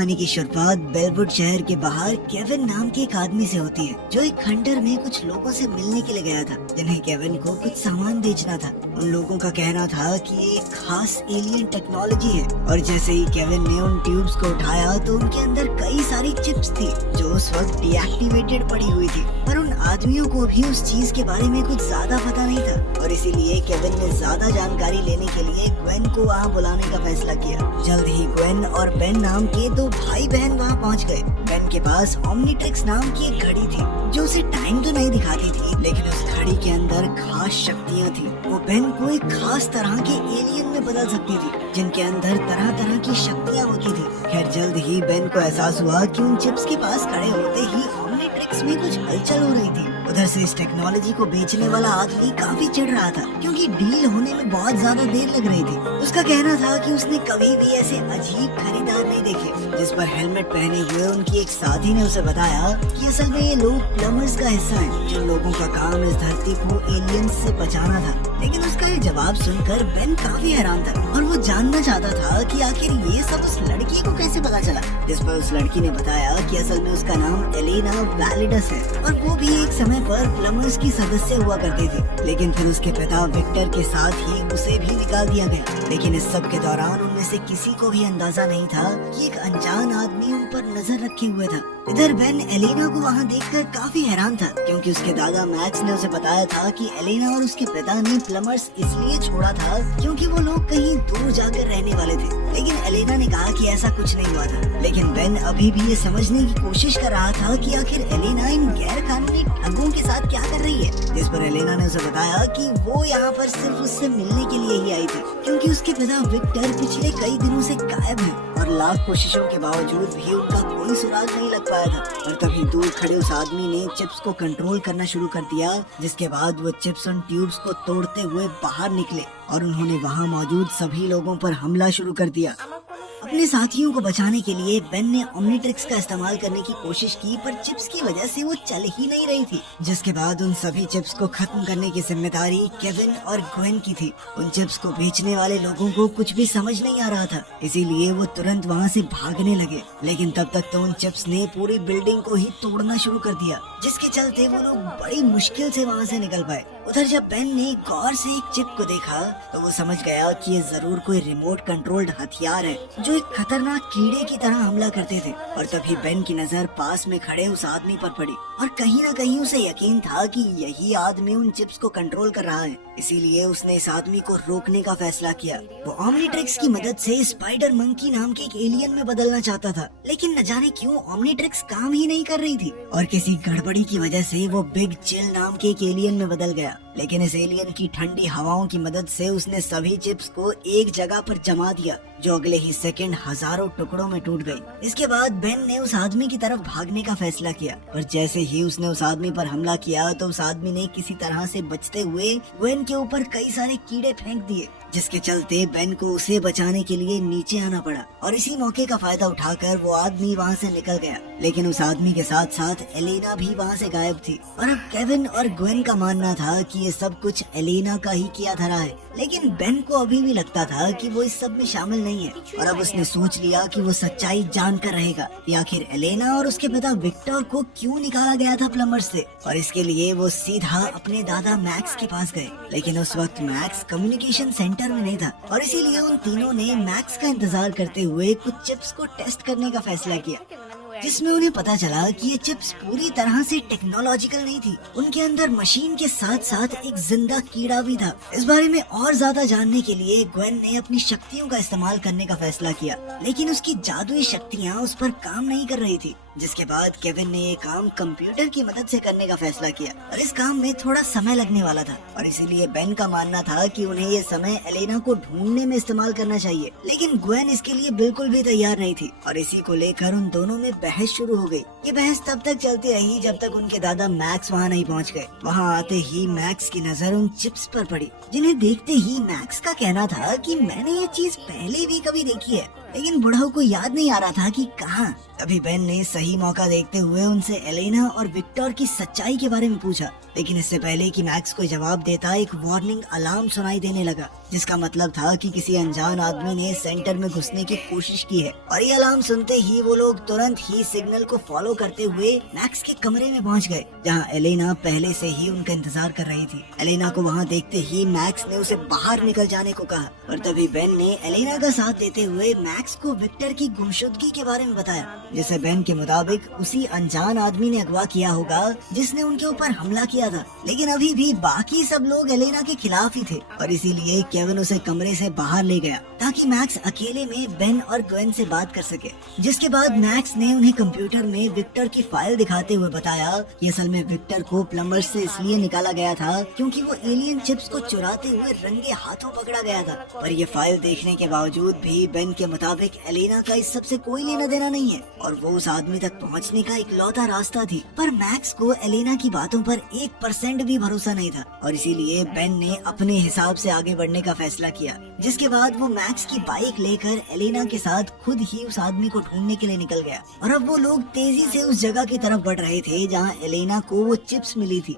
कहानी की शुरुआत बेलवुड शहर के बाहर केविन नाम के एक आदमी से होती है, जो एक खंडर में कुछ लोगों से मिलने के लिए गया था, जिन्हें केविन को कुछ सामान बेचना था। उन लोगों का कहना था कि ये एक खास एलियन टेक्नोलॉजी है, और जैसे ही केविन ने उन ट्यूब्स को उठाया तो उनके अंदर कई सारी चिप्स थी जो उस वक्त डीएक्टिवेटेड पड़ी हुई थी। पर उन आदमियों को भी उस चीज के बारे में कुछ ज्यादा पता नहीं था, और इसीलिए केविन ने ज्यादा जानकारी लेने के लिए ग्वेन को वहाँ बुलाने का फैसला किया। जल्द ही ग्वेन और बेन नाम के दो भाई बहन वहाँ पहुँच गए। बेन के पास ओमनीट्रिक्स नाम की एक घड़ी थी जो उसे टाइम तो नहीं दिखाती थी, लेकिन उस घड़ी के अंदर खास शक्तियाँ थी। वो बेन को एक खास तरह के एलियन में बदल सकती थी, जिनके अंदर तरह तरह की शक्तियाँ होती थी। खैर जल्द ही बेन को एहसास हुआ कि उन चिप्स के पास खड़े होते ही ओमनीट्रिक्स में कुछ हलचल हो रही थी। उधर से इस टेक्नोलॉजी को बेचने वाला आदमी काफी चिढ़ रहा था, क्योंकि डील होने में बहुत ज्यादा देर लग रही थी। उसका कहना था कि उसने कभी भी ऐसे अजीब खरीदार नहीं देखे। जिस पर हेलमेट पहने हुए उनकी एक साथी ने उसे बताया कि असल में ये लोग प्लम्बर्स का हिस्सा हैं, जिन लोगों का काम इस धरती को एलियंस से बचाना था। लेकिन उसका ये जवाब सुनकर बेन काफी हैरान था, और वो जानना चाहता था कि आखिर ये सब उस लड़की को कैसे पता चला। जिस पर उस लड़की ने बताया कि असल में उसका नाम एलेना वैलिडस है, और वो भी एक समय पर प्लम्बर्स की सदस्य हुआ करती थी। लेकिन फिर उसके पिता विक्टर के साथ ही उसे भी निकाल दिया गया। लेकिन इस सब के दौरान उनमें से किसी को भी अंदाजा नहीं था कि एक अनजान आदमी उन पर नजर रखे हुए था। इधर बेन एलेना को वहाँ देखकर काफी हैरान था, क्योंकि उसके दादा मैक्स ने उसे बताया था कि एलेना और उसके पिता ने प्लम्बर्स इसलिए छोड़ा था क्योंकि वो लोग कहीं दूर जाकर रहने वाले थे। लेकिन एलेना ने कहा कि ऐसा कुछ नहीं हुआ था। लेकिन बेन अभी भी ये समझने की कोशिश कर रहा था कि आखिर एलेना इन गैर कानूनी ठगों के साथ क्या कर रही है। जिस पर एलेना ने उसे बताया कि वो यहाँ पर सिर्फ उससे मिलने के लिए ही आई थी, क्योंकि उसके पिता विक्टर पिछले कई दिनों से गायब है, और लाख कोशिशों के बावजूद भी उनका कोई सुराग नहीं लग पाया था। और तभी दूर खड़े उस आदमी ने चिप्स को कंट्रोल करना शुरू कर दिया, जिसके बाद वो चिप्स उन ट्यूब्स को तोड़ते हुए बाहर निकले, और उन्होंने वहाँ मौजूद सभी लोगों पर हमला शुरू कर दिया। अपने साथियों को बचाने के लिए बेन ने ओमनीट्रिक्स का इस्तेमाल करने की कोशिश की, पर चिप्स की वजह से वो चल ही नहीं रही थी। जिसके बाद उन सभी चिप्स को खत्म करने की जिम्मेदारी केविन और ग्वेन की थी। उन चिप्स को बेचने वाले लोगों को कुछ भी समझ नहीं आ रहा था, इसीलिए वो तुरंत वहाँ से भागने लगे। लेकिन तब तक तो उन चिप्स ने पूरी बिल्डिंग को ही तोड़ना शुरू कर दिया, जिसके चलते वो लोग बड़ी मुश्किल से वहाँ से निकल पाए। उधर जब बेन ने गौर से एक चिप को देखा तो वो समझ गया कि ये जरूर कोई रिमोट कंट्रोल्ड हथियार है, जो एक खतरनाक कीड़े की तरह हमला करते थे। और तभी बेन की नजर पास में खड़े उस आदमी पर पड़ी, और कहीं न कहीं उसे यकीन था कि यही आदमी उन चिप्स को कंट्रोल कर रहा है। इसीलिए उसने इस आदमी को रोकने का फैसला किया। वो ओमनीट्रिक्स की मदद से स्पाइडर मंकी नाम के एक एलियन में बदलना चाहता था, लेकिन न जाने क्यों ओमनीट्रिक्स काम ही नहीं कर रही थी, और किसी गड़बड़ी की वजह से वो बिग चिल नाम के एक एलियन में बदल गया। लेकिन इस एलियन की ठंडी हवाओं की मदद से उसने सभी चिप्स को एक जगह पर जमा दिया, जो अगले ही सेकंड हजारों टुकड़ों में टूट गई। इसके बाद बेन ने उस आदमी की तरफ भागने का फैसला किया, पर जैसे ही उसने उस आदमी पर हमला किया तो उस आदमी ने किसी तरह से बचते हुए ग्वेन के ऊपर कई सारे कीड़े फेंक दिए, जिसके चलते बेन को उसे बचाने के लिए नीचे आना पड़ा। और इसी मौके का फायदा उठाकर वो आदमी वहाँ से निकल गया। लेकिन उस आदमी के साथ साथ एलेना भी वहाँ से गायब थी, और अब केविन और ग्वेन का मानना था कि ये सब कुछ एलेना का ही किया धरा है। लेकिन बेन को अभी भी लगता था कि वो इस सब में शामिल नहीं है, और अब उसने सोच लिया कि वो सच्चाई जानकर रहेगा कि आखिर एलेना और उसके पिता विक्टर को क्यों निकाला गया था प्लम्बर से। और इसके लिए वो सीधा अपने दादा मैक्स के पास गए। लेकिन उस वक्त मैक्स कम्युनिकेशन सेंटर में नहीं था, और इसीलिए उन तीनों ने मैक्स का इंतजार करते हुए कुछ चिप्स को टेस्ट करने का फैसला किया, जिसमें उन्हें पता चला कि ये चिप्स पूरी तरह से टेक्नोलॉजिकल नहीं थी। उनके अंदर मशीन के साथ साथ एक जिंदा कीड़ा भी था। इस बारे में और ज्यादा जानने के लिए ग्वेन ने अपनी शक्तियों का इस्तेमाल करने का फैसला किया, लेकिन उसकी जादुई शक्तियाँ उस पर काम नहीं कर रही थी। जिसके बाद केविन ने ये काम कंप्यूटर की मदद से करने का फैसला किया, और इस काम में थोड़ा समय लगने वाला था, और इसीलिए बेन का मानना था कि उन्हें ये समय एलेना को ढूंढने में इस्तेमाल करना चाहिए। लेकिन ग्वेन इसके लिए बिल्कुल भी तैयार नहीं थी, और इसी को लेकर उन दोनों में बहस शुरू हो गई। ये बहस तब तक चलती रही जब तक उनके दादा मैक्स वहाँ नहीं पहुँच गए। वहाँ आते ही मैक्स की नजर उन चिप्स पर पड़ी, जिन्हें देखते ही मैक्स का कहना था कि मैंने ये चीज पहले भी कभी देखी है, लेकिन बुढ़ाऊ को याद नहीं आ रहा था कि कहाँ। तभी बेन ने सही मौका देखते हुए उनसे एलेना और विक्टर की सच्चाई के बारे में पूछा, लेकिन इससे पहले कि मैक्स कोई जवाब देता एक वार्निंग अलार्म सुनाई देने लगा, जिसका मतलब था कि किसी अनजान आदमी ने सेंटर में घुसने की कोशिश की है। और ये अलार्म सुनते ही वो लोग तुरंत ही सिग्नल को फॉलो करते हुए मैक्स के कमरे में पहुंच गए, जहां एलेना पहले से ही उनका इंतजार कर रही थी। एलेना को वहां देखते ही मैक्स ने उसे बाहर निकल जाने को कहा, और तभी बेन ने एलेना का साथ देते हुए मैक्स को विक्टर की गुमशुदगी के बारे में बताया, जिसे बेन के मुताबिक उसी अनजान आदमी ने अगवा किया होगा जिसने उनके ऊपर हमला किया था। लेकिन अभी भी बाकी सब लोग एलेना के खिलाफ ही थे, और इसीलिए केविन उसे कमरे से बाहर ले गया ताकि मैक्स अकेले में बेन और ग्वेन से बात कर सके। जिसके बाद मैक्स ने उन्हें कंप्यूटर में विक्टर की फाइल दिखाते हुए बताया कि असल में विक्टर को प्लम्बर से इसलिए निकाला गया था क्योंकि वो एलियन चिप्स को चुराते हुए रंगे हाथों पकड़ा गया था। पर ये फाइल देखने के बावजूद भी बेन के मुताबिक एलेना का इस सब से कोई लेना देना नहीं है, और वो उस आदमी तक पहुंचने का इकलौता रास्ता थी। पर मैक्स को एलेना की बातों पर 1% भी भरोसा नहीं था, और इसीलिए बेन ने अपने हिसाब से आगे बढ़ने का फैसला किया। जिसके बाद वो मैक्स की बाइक लेकर एलेना के साथ खुद ही उस आदमी को ढूंढने के लिए निकल गया, और अब वो लोग तेजी से उस जगह की तरफ बढ़ रहे थे जहाँ एलेना को वो चिप्स मिली थी।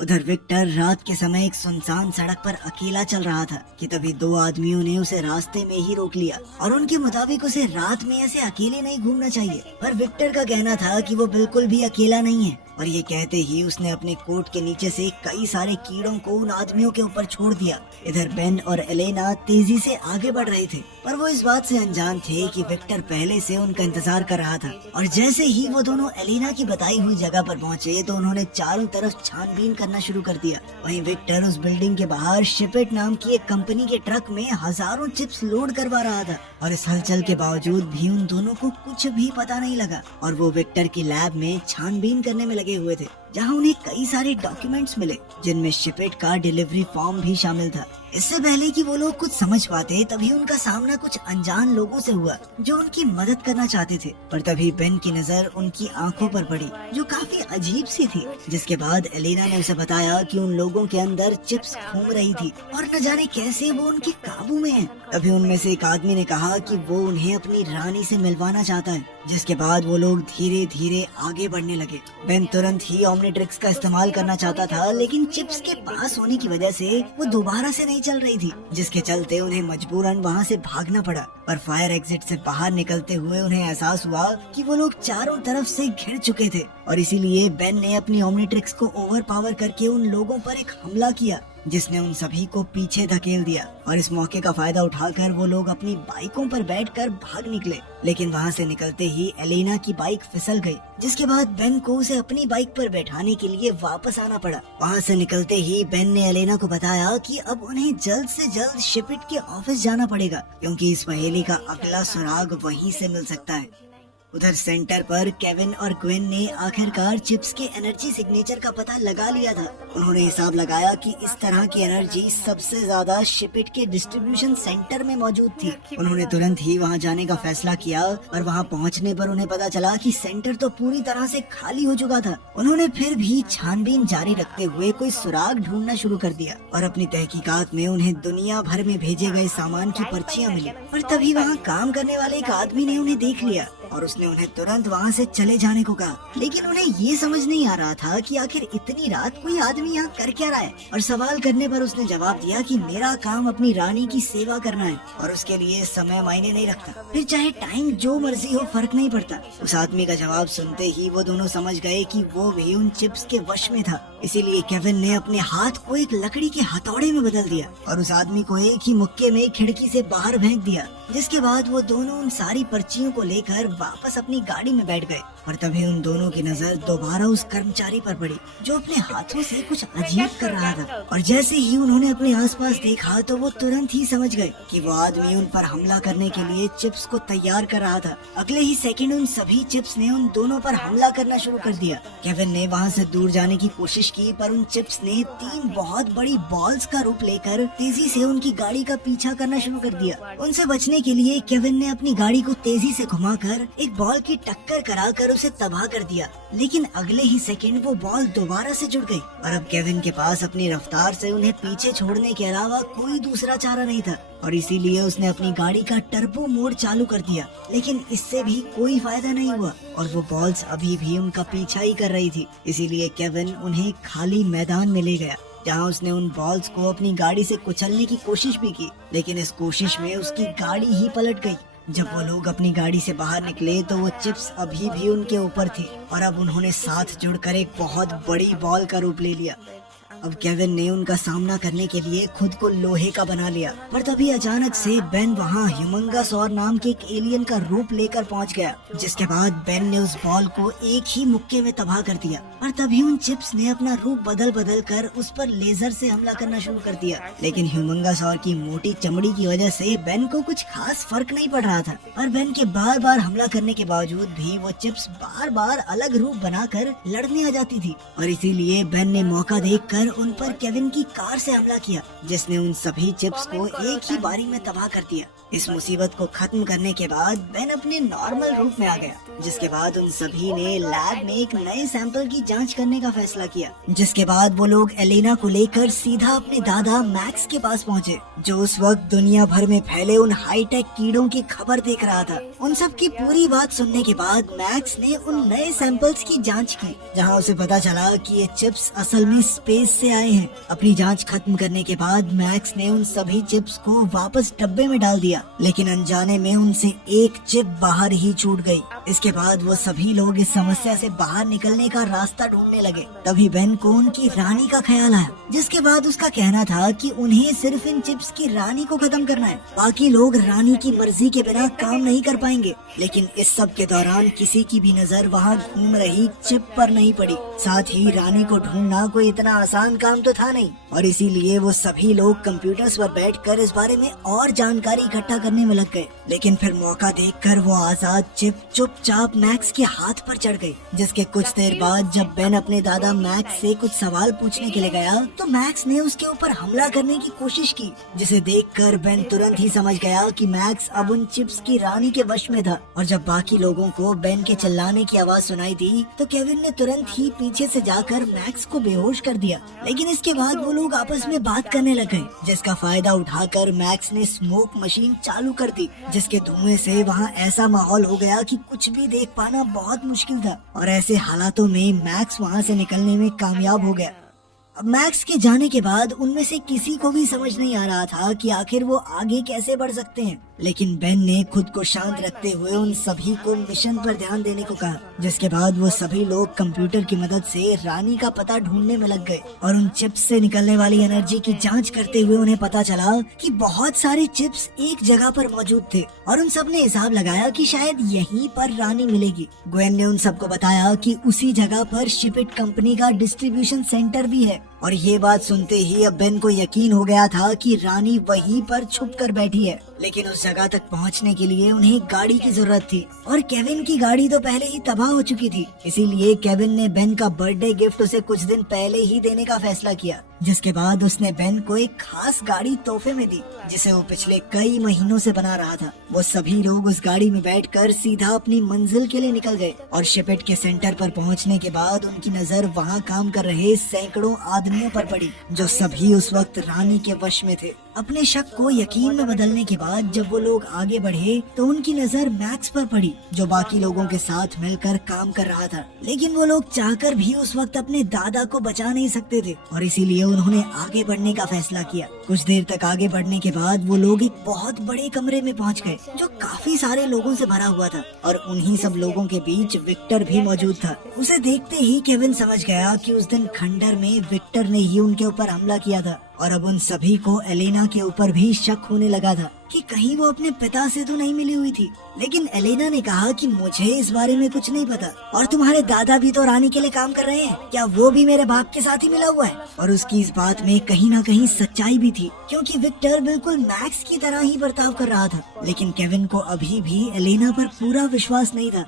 उधर विक्टर रात के समय एक सुनसान सड़क पर अकेला चल रहा था कि तभी दो आदमियों ने उसे रास्ते में ही रोक लिया, और उनके मुताबिक उसे रात में ऐसे अकेले नहीं घूमना चाहिए। पर विक्टर का कहना था कि वो बिल्कुल भी अकेला नहीं है, और ये कहते ही उसने अपने कोट के नीचे से कई सारे कीड़ों को उन आदमियों के ऊपर छोड़ दिया। इधर बेन और एलेना तेजी से आगे बढ़ रहे थे, पर वो इस बात से अनजान थे कि विक्टर पहले से उनका इंतजार कर रहा था। और जैसे ही वो दोनों एलेना की बताई हुई जगह पर पहुंचे तो उन्होंने चारों तरफ छानबीन करना शुरू कर दिया। वहीं विक्टर उस बिल्डिंग के बाहर शिपेट नाम की एक कंपनी के ट्रक में हजारों चिप्स लोड करवा रहा था, और इस हलचल के बावजूद भी उन दोनों को कुछ भी पता नहीं लगा, और वो विक्टर की लैब में छानबीन करने में लगे हुए थे, जहां उन्हें कई सारे डॉक्यूमेंट्स मिले जिनमें शिपेट का डिलीवरी फॉर्म भी शामिल था। इससे पहले कि वो लोग कुछ समझ पाते तभी उनका सामना कुछ अनजान लोगों से हुआ जो उनकी मदद करना चाहते थे। पर तभी बेन की नजर उनकी आंखों पर पड़ी जो काफी अजीब सी थी। जिसके बाद एलेना ने उसे बताया कि उन लोगों के अंदर चिप्स घूम रही थी और न जाने कैसे वो उनके काबू में है। तभी उनमें से एक आदमी ने कहा कि वो उन्हें अपनी रानी से मिलवाना चाहता है। जिसके बाद वो लोग धीरे धीरे आगे बढ़ने लगे। बेन तुरंत ही ओमनीट्रिक्स का इस्तेमाल करना चाहता था, लेकिन चिप्स के पास होने की वजह से वो दोबारा से नहीं चल रही थी, जिसके चलते उन्हें मजबूरन वहाँ से भागना पड़ा। पर फायर एग्जिट से बाहर निकलते हुए उन्हें एहसास हुआ कि वो लोग चारों तरफ से घिर चुके थे, और इसीलिए बेन ने अपनी ओमनीट्रिक्स को ओवर पावर करके उन लोगों पर एक हमला किया जिसने उन सभी को पीछे धकेल दिया। और इस मौके का फायदा उठाकर वो लोग अपनी बाइकों पर बैठकर भाग निकले, लेकिन वहाँ से निकलते ही एलेना की बाइक फिसल गई। जिसके बाद बेन को उसे अपनी बाइक पर बैठाने के लिए वापस आना पड़ा। वहाँ से निकलते ही बेन ने एलेना को बताया कि अब उन्हें जल्द से जल्द शिपिट के ऑफिस जाना पड़ेगा, क्योंकि इस पहेली का अगला सुराग वहीं से मिल सकता है। उधर सेंटर पर केविन और ग्वेन ने आखिरकार चिप्स के एनर्जी सिग्नेचर का पता लगा लिया था। उन्होंने हिसाब लगाया कि इस तरह की एनर्जी सबसे ज्यादा शिपिट के डिस्ट्रीब्यूशन सेंटर में मौजूद थी। उन्होंने तुरंत ही वहां जाने का फैसला किया, और वहां पहुंचने पर उन्हें पता चला कि सेंटर तो पूरी तरह से खाली हो चुका था। उन्होंने फिर भी छानबीन जारी रखते हुए कोई सुराग ढूंढना शुरू कर दिया, और अपनी तहकीकात में उन्हें दुनिया भर में भेजे गए सामान की पर्चियां मिली। पर तभी वहाँ काम करने वाले एक आदमी ने उन्हें देख लिया, और उसने उन्हें तुरंत वहाँ से चले जाने को कहा। लेकिन उन्हें ये समझ नहीं आ रहा था कि आखिर इतनी रात कोई आदमी यहाँ कर क्या रहा है। और सवाल करने पर उसने जवाब दिया कि मेरा काम अपनी रानी की सेवा करना है, और उसके लिए समय मायने नहीं रखता, फिर चाहे टाइम जो मर्जी हो फर्क नहीं पड़ता। उस आदमी का जवाब सुनते ही वो दोनों समझ गए कि वो भी उन चिप्स के वश में था। इसीलिए केविन ने अपने हाथ को एक लकड़ी के हथौड़े में बदल दिया, और उस आदमी को एक ही मुक्के में खिड़की से बाहर फेंक दिया। जिसके बाद वो दोनों उन सारी पर्चियों को लेकर वापस अपनी गाड़ी में बैठ गए। और तभी उन दोनों की नजर दोबारा उस कर्मचारी पर पड़ी जो अपने हाथों से कुछ अजीब कर रहा था। और जैसे ही उन्होंने अपने आसपास देखा तो वो तुरंत ही समझ गए कि वो आदमी उन पर हमला करने के लिए चिप्स को तैयार कर रहा था। अगले ही सेकंड उन सभी चिप्स ने उन दोनों पर हमला करना शुरू कर दिया। केविन ने वहाँ से दूर जाने की कोशिश की, पर उन चिप्स ने 3 बहुत बड़ी बॉल्स का रूप लेकर तेजी से उनकी गाड़ी का पीछा करना शुरू कर दिया। उनसे बचने के लिए केविन ने अपनी गाड़ी को तेजी से घुमाकर एक एक बॉल की टक्कर कराकर उसे तबाह कर दिया, लेकिन अगले ही सेकंड वो बॉल दोबारा से जुड़ गई और अब केविन के पास अपनी रफ्तार से उन्हें पीछे छोड़ने के अलावा कोई दूसरा चारा नहीं था और इसीलिए उसने अपनी गाड़ी का टर्बो मोड चालू कर दिया, लेकिन इससे भी कोई फायदा नहीं हुआ और वो बॉल्स अभी भी उनका पीछा ही कर रही थी। इसीलिए केविन उन्हें खाली मैदान में ले गया, जहाँ उसने उन बॉल्स को अपनी गाड़ी से कुचलने की कोशिश भी की, लेकिन इस कोशिश में उसकी गाड़ी ही पलट गई। जब वो लोग अपनी गाड़ी से बाहर निकले तो वो चिप्स अभी भी उनके ऊपर थी और अब उन्होंने साथ जुड़कर एक बहुत बड़ी बॉल का रूप ले लिया। अब केविन ने उनका सामना करने के लिए खुद को लोहे का बना लिया, पर तभी अचानक से बेन वहाँ ह्यूमंगासौर नाम के एक एलियन का रूप लेकर पहुँच गया, जिसके बाद बेन ने उस बॉल को एक ही मुक्के में तबाह कर दिया। और तभी उन चिप्स ने अपना रूप बदल बदल कर उस पर लेजर से हमला करना शुरू कर दिया, लेकिन ह्यूमंगासौर की मोटी चमड़ी की वजह से बेन को कुछ खास फर्क नहीं पड़ रहा था और बेन के बार बार हमला करने के बावजूद भी वो चिप्स बार बार अलग रूप बनाकर लड़ने आ जाती थी और इसीलिए बेन ने मौका देखकर उन पर केविन की कार से हमला किया, जिसने उन सभी चिप्स को एक ही बारी में तबाह कर दिया। इस मुसीबत को खत्म करने के बाद बेन अपने नॉर्मल रूप में आ गया, जिसके बाद उन सभी ने लैब में एक नए सैंपल की जांच करने का फैसला किया, जिसके बाद वो लोग एलेना को लेकर सीधा अपने दादा मैक्स के पास पहुँचे, जो उस वक्त दुनिया भर में फैले उन हाईटेक कीड़ों की खबर देख रहा था। उन सब की पूरी बात सुनने के बाद मैक्स ने उन नए सैंपल्स की जांच की, जहां उसे पता चला कि ये चिप्स असल में स्पेस से आए हैं। अपनी जांच खत्म करने के बाद मैक्स ने उन सभी चिप्स को वापस डब्बे में डाल दिया, लेकिन अनजाने में उनसे एक चिप बाहर ही छूट गई। इसके बाद वो सभी लोग इस समस्या से बाहर निकलने का रास्ता ढूंढने लगे। तभी बेन को उनकी रानी का ख्याल आया, जिसके बाद उसका कहना था कि उन्हें सिर्फ इन चिप्स की रानी को खत्म करना है, बाकी लोग रानी की मर्जी के बिना काम नहीं कर पाएंगे। लेकिन इस सब के दौरान किसी की भी नजर वहाँ घूम रही चिप पर नहीं पड़ी। साथ ही रानी को ढूंढना कोई इतना आसान काम तो था नहीं और इसीलिए वो सभी लोग कंप्यूटर्स पर बैठकर इस बारे में और जानकारी इकट्ठा करने में लग गए। लेकिन फिर मौका देखकर वो आजाद चिप चुपचाप मैक्स के हाथ पर चढ़ गई, जिसके कुछ देर बाद जब बेन अपने दादा मैक्स से कुछ सवाल पूछने के लिए गया तो मैक्स ने उसके ऊपर हमला करने की कोशिश की, जिसे देखकर बेन तुरंत ही समझ गया कि मैक्स अब उन चिप्स की रानी के वश में था। और जब बाकी लोगों को बेन के चिल्लाने की आवाज सुनाई दी तो केविन ने तुरंत ही पीछे से जाकर मैक्स को बेहोश कर दिया। लेकिन इसके बाद वो लोग आपस में बात करने लग गए, जिसका फायदा उठाकर मैक्स ने स्मोक मशीन चालू कर दी, जिसके धुएं से वहाँ ऐसा माहौल हो गया कि कुछ भी देख पाना बहुत मुश्किल था और ऐसे हालातों में मैक्स वहाँ से निकलने में कामयाब हो गया। अब मैक्स के जाने के बाद उनमें से किसी को भी समझ नहीं आ रहा था कि आखिर वो आगे कैसे बढ़ सकते हैं, लेकिन बेन ने खुद को शांत रखते हुए उन सभी को मिशन पर ध्यान देने को कहा, जिसके बाद वो सभी लोग कंप्यूटर की मदद से रानी का पता ढूंढने में लग गए और उन चिप्स से निकलने वाली एनर्जी की जांच करते हुए उन्हें पता चला कि बहुत सारे चिप्स एक जगह पर मौजूद थे और उन सब ने हिसाब लगाया कि शायद यहीं पर रानी मिलेगी। ग्वेन ने उन सबको बताया कि उसी जगह पर शिपिट कंपनी का डिस्ट्रीब्यूशन सेंटर भी है और ये बात सुनते ही अब बेन को यकीन हो गया था कि रानी वहीं पर छुप कर बैठी है। लेकिन उस जगह तक पहुंचने के लिए उन्हें गाड़ी की जरूरत थी और केविन की गाड़ी तो पहले ही तबाह हो चुकी थी। इसीलिए केविन ने बेन का बर्थडे गिफ्ट उसे कुछ दिन पहले ही देने का फैसला किया, जिसके बाद उसने बेन को एक खास गाड़ी तोहफे में दी, जिसे वो पिछले कई महीनों से बना रहा था। वो सभी लोग उस गाड़ी में बैठकर सीधा अपनी मंजिल के लिए निकल गए और शिपिट के सेंटर पर पहुंचने के बाद उनकी नजर वहां काम कर रहे सैकड़ों आदमियों पर पड़ी, जो सभी उस वक्त रानी के वश में थे। अपने शक को यकीन में बदलने के बाद जब वो लोग आगे बढ़े तो उनकी नजर मैक्स पर पड़ी, जो बाकी लोगों के साथ मिलकर काम कर रहा था। लेकिन वो लोग चाहकर भी उस वक्त अपने दादा को बचा नहीं सकते थे और इसीलिए उन्होंने आगे बढ़ने का फैसला किया। कुछ देर तक आगे बढ़ने के बाद वो लोग एक बहुत बड़े कमरे में पहुंच गए, जो काफी सारे लोगों से भरा हुआ था और उन्हीं सब लोगों के बीच विक्टर भी मौजूद था। उसे देखते ही केविन समझ गया कि उस दिन खंडर में विक्टर ने ही उनके ऊपर हमला किया था और अब उन सभी को एलेना के ऊपर भी शक होने लगा था कि कहीं वो अपने पिता से तो नहीं मिली हुई थी। लेकिन एलेना ने कहा कि मुझे इस बारे में कुछ नहीं पता और तुम्हारे दादा भी तो रानी के लिए काम कर रहे हैं, क्या वो भी मेरे बाप के साथ ही मिला हुआ है? और उसकी इस बात में कहीं ना कहीं सच्चाई भी थी, क्योंकि विक्टर बिल्कुल मैक्स की तरह ही बर्ताव कर रहा था। लेकिन केविन को अभी भी एलेना पर पूरा विश्वास नहीं था।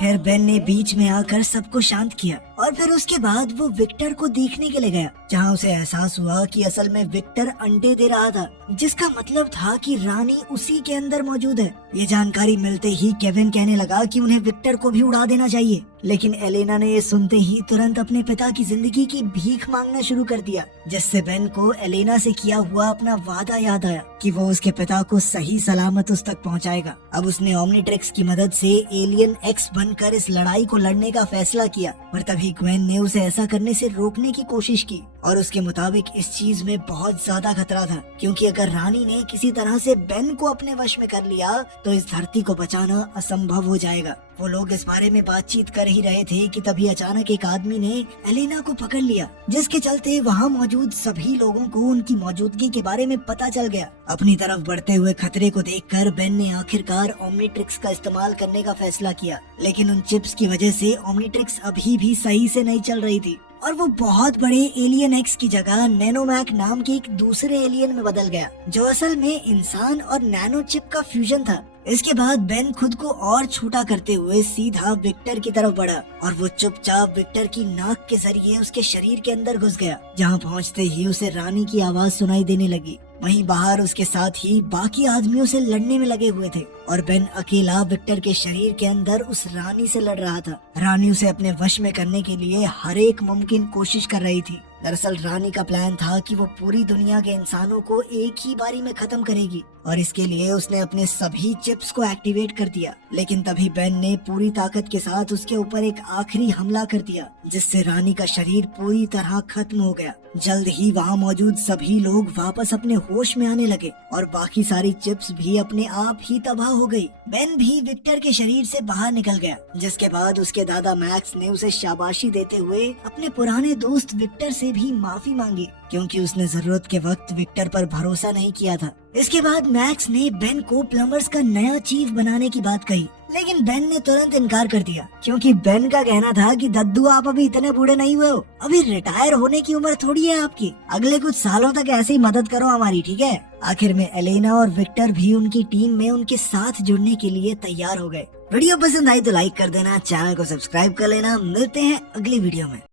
खैर बेन ने बीच में आकर सबको शांत किया और फिर उसके बाद वो विक्टर को देखने के लिए गया, जहाँ उसे एहसास हुआ कि असल में विक्टर अंडे दे रहा था, जिसका मतलब था कि रानी उसी के अंदर मौजूद है। ये जानकारी जानकारी मिलते ही केविन कहने लगा कि उन्हें विक्टर को भी उड़ा देना चाहिए, लेकिन एलेना ने ये सुनते ही तुरंत अपने पिता की जिंदगी की भीख मांगना शुरू कर दिया, जिससे बेन को एलेना से किया हुआ अपना वादा याद आया कि वो उसके पिता को सही सलामत उस तक पहुंचाएगा। अब उसने ओमनीट्रिक्स की मदद से एलियन एक्स बनकर इस लड़ाई को लड़ने का फैसला किया, पर तभी ग्वेन ने उसे ऐसा करने से रोकने की कोशिश की और उसके मुताबिक इस चीज में बहुत ज्यादा खतरा था, क्योंकि अगर रानी ने किसी तरह से बेन को अपने वश में कर लिया तो इस धरती को बचाना असंभव हो जाएगा। वो लोग इस बारे में बातचीत कर ही रहे थे कि तभी अचानक एक आदमी ने एलेना को पकड़ लिया, जिसके चलते वहाँ मौजूद सभी लोगों को उनकी मौजूदगी के बारे में पता चल गया। अपनी तरफ बढ़ते हुए खतरे को देखकर बेन ने आखिरकार ओमनीट्रिक्स का इस्तेमाल करने का फैसला किया, लेकिन उन चिप्स की वजह से ओमनीट्रिक्स अभी भी सही से नहीं चल रही थी और वो बहुत बड़े एलियन एक्स की जगह नैनोमैक नाम के एक दूसरे एलियन में बदल गया, जो असल में इंसान और नैनो चिप का फ्यूजन था। इसके बाद बेन खुद को और छोटा करते हुए सीधा विक्टर की तरफ बढ़ा और वो चुपचाप विक्टर की नाक के जरिए उसके शरीर के अंदर घुस गया। जहाँ पहुँचते ही उसे रानी की आवाज सुनाई देने लगी। वहीं बाहर उसके साथ ही बाकी आदमियों से लड़ने में लगे हुए थे और बेन अकेला विक्टर के शरीर के अंदर उस रानी से लड़ रहा था। रानी उसे अपने वश में करने के लिए हर एक मुमकिन कोशिश कर रही थी। दरअसल रानी का प्लान था कि वो पूरी दुनिया के इंसानों को एक ही बारी में खत्म करेगी और इसके लिए उसने अपने सभी चिप्स को एक्टिवेट कर दिया, लेकिन तभी बेन ने पूरी ताकत के साथ उसके ऊपर एक आखिरी हमला कर दिया, जिससे रानी का शरीर पूरी तरह खत्म हो गया। जल्द ही वहाँ मौजूद सभी लोग वापस अपने होश में आने लगे और बाकी सारी चिप्स भी अपने आप ही तबाह हो गई। बेन भी विक्टर के शरीर से बाहर निकल गया, जिसके बाद उसके दादा मैक्स ने उसे शाबाशी देते हुए अपने पुराने दोस्त विक्टर से भी माफी मांगी, क्योंकि उसने जरूरत के वक्त विक्टर पर भरोसा नहीं किया था। इसके बाद मैक्स ने बेन को प्लम्बर्स का नया चीफ बनाने की बात कही, लेकिन बेन ने तुरंत इनकार कर दिया, क्योंकि बेन का कहना था कि दद्दू आप अभी इतने बूढ़े नहीं हुए हो, अभी रिटायर होने की उम्र थोड़ी है आपकी, अगले कुछ सालों तक ऐसे ही मदद करो हमारी, ठीक है। आखिर में एलेना और विक्टर भी उनकी टीम में उनके साथ जुड़ने के लिए तैयार हो गए। वीडियो पसंद आई तो लाइक कर देना, चैनल को सब्सक्राइब कर लेना। मिलते हैं अगली वीडियो में।